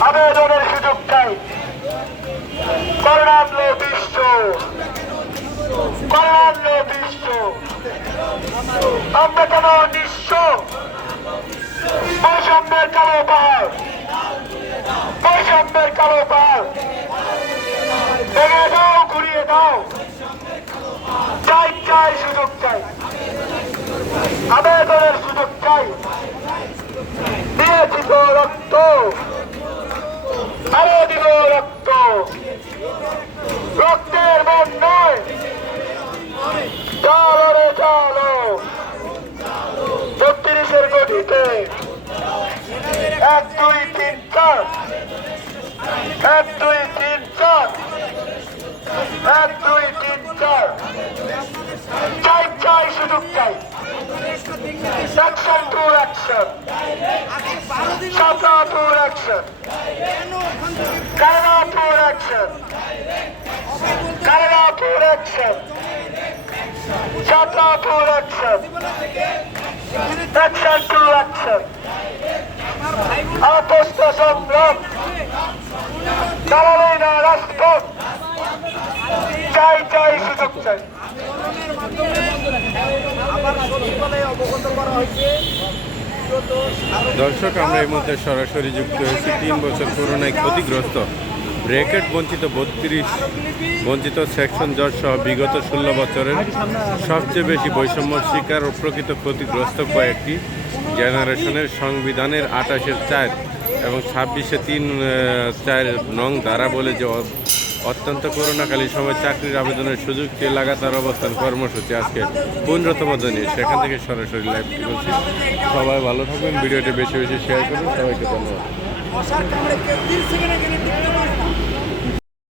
আবেদনের সুযোগ চাই করোনামলো বিশ্ব করোনামলো বিশ্ব। আমরা কেন নিঃস্ব বৈষম্যের কালো পাহাড়। বৈষম্যের কালো পাহাড়। দাও ঘুরিয়ে দাও। চাই চাই সুযোগ চাই। আবেদনের সুযোগ চাই। দিয়েছি তো রক্ত। আরও দিব রক্ত। সুযোগ চাই action to action Shapla to action কারা টু অ্যাকশন কারা to action Shapla to action action to action না রাজপথ। চাই চাই, সুযোগ চাই আবার সচিবালয়ে অবগত করা হয়েছে বিগত আরও দর্শক, আমরা এই মধ্যে সরাসরি যুক্ত হয়েছি। তিন বছর করোনায় ক্ষতিগ্রস্ত, ব্র্যাকেট বঞ্চিত বত্রিশ, বঞ্চিত সেকশন জজ সহ বিগত ষোলো বছরের সবচেয়ে বেশি বৈষম্য শিকার ও প্রকৃত ক্ষতিগ্রস্ত কয়েকটি জেনারেশনের সংবিধানের আঠাশের চার এবং ছাব্বিশে তিন চার নং ধারা বলে যে অত্যন্ত করোনাকালীন সময় চাকরির আবেদনের সুযোগ চেয়ে লাগাতার অবস্থান কর্মসূচি আজকে পনেরোতম দিনে। সেখান থেকে সরাসরি লাইভ করছি। সবাই ভালো থাকবেন, ভিডিওটি বেশি বেশি শেয়ার করুন। সবাইকে ধন্যবাদ।